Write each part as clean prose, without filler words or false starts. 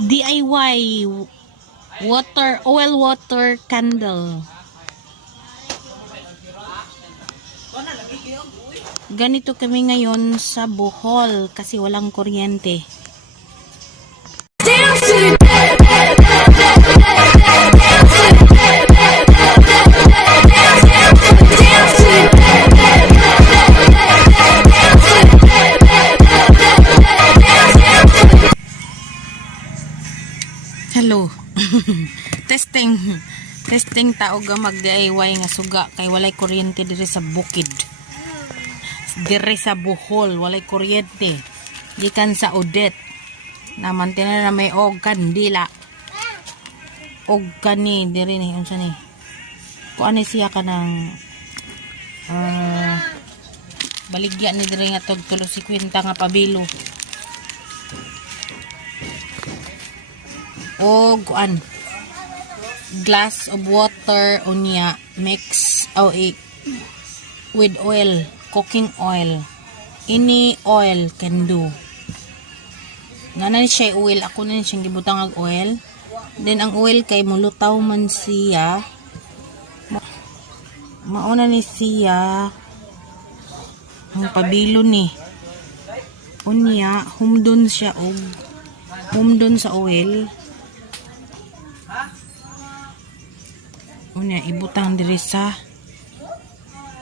DIY oil water candle. Ganito kami ngayon sa Bohol kasi walang kuryente. Hello. Testing tao ga mag-DIY nga suga kay walay kuryente diri sa bukid. Diri sa Bohol walay kuryente. Gikan sa ODDETTE. Naman na may og kandila. Og kani diri ni unsa ni. Kuan ni siya kanang baligya ni diri nga tog 350 nga pabilo. O kuan glass of water unya mix with oil, cooking oil. Ini oil can do. Ngana ni siya oil, ako na siyang gibutang ang oil. Then ang oil kay mulutaw man siya. Mauna ni siya ang pabilo ni. Unya humdon siya og humdon sa oil. Unya ibutang diri sa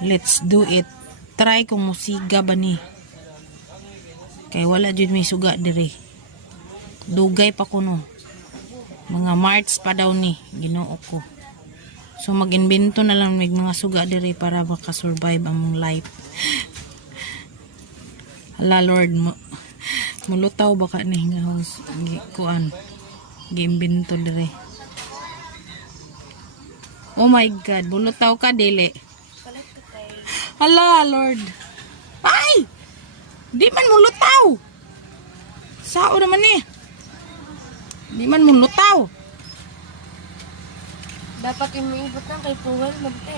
let's do it. Try kung musiga ba ni. Kay wala jud may suga diri. Dugay pa kuno. Mga March pa daw ni Ginoo ko. So mag-invento na lang mig mga suga diri para maka-survive ang life. Hala Lord mo. Mulutaw baka ni nga kuan. Gi-invento diri. Oh my God, bulutaw ka dili. Hala, Lord. Ay! Di man mulutaw. Sao naman eh. Di man mulutaw. Dapat yung maibot lang kay Puwel magte.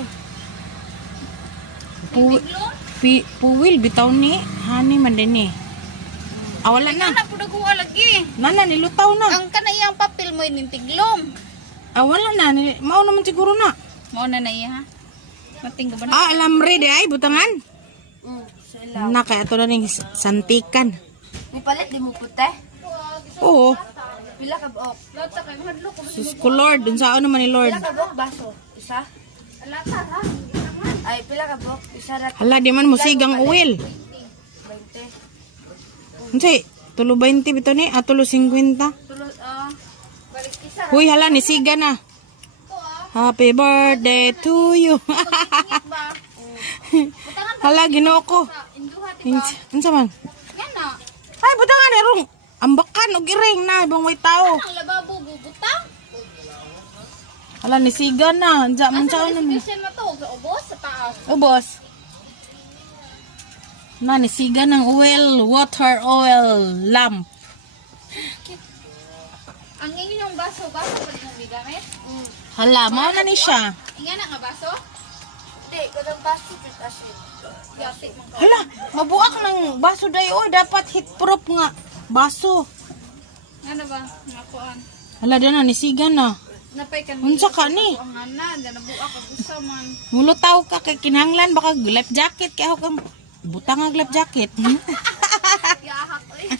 Puwil bitaw ni. Hani man din eh. Wala na. Ana po nagkuha lagi. Nana, nilutaw na. Ang kanayang papel mo yung tiglom. Wala na. Mao naman siguro na. Mao na iya ha. Mating ba na? Alamre di ay butangan. Sila. Na kaya ito na ning santikan. Ni palit di mo puti. Oo. Pila ka buok. Lata kay mahadlok ko. Sus ko Lord, unsao naman ni Lord. Pila ka buok baso? Isa. Lata ha. Ay pila ka buok? Isa ra. Hala di man musigang oil. 20. Unsay? Tulo 20 bitaw ni, tulo 50. Tulo balik isa. Huy, hala, nisiga na. Happy birthday to you. Hala, Ginoo ko. Unsa man? Yan na. Ay, butangan erong. Ambakan og iring na ibang way tao. Ang lababo bubutang. Hala, nisiga na. Unsa man sa ano? Special na to sa ubos sa taas. Ubos. Na, nisiga ng water oil lamp. Ang inyong baso pa rin gigamit? Hala, mao na ni siya. Inga na nga baso? Hindi, kadang baso just asin. Yati mong ka. Hala, mabuak ng baso dayo. Dapat heatproof nga baso. Ano ba? Nakuan. Hala, na nisiga na. Napay kan. Unsa ka ni? Ang ana, dyan nabuak ang usa man. Mulutaw ka kay kinahanglan baka life jacket kay ako kang butang ang life jacket. Yahak eh.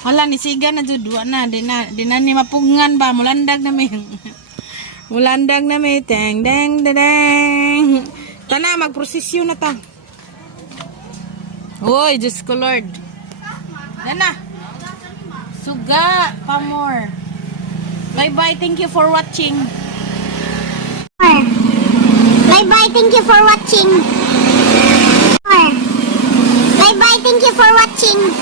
Hala, nisiga na jud na di na ni mapungan ba mulandag na mi. Mulandag na mi teng deng deng. Tana magprosesyon na ta. Oy, Diyos ko Lord. Dana. Suga pa more. Bye bye, thank you for watching. Bye bye, thank you for watching. Bye bye, thank you for watching.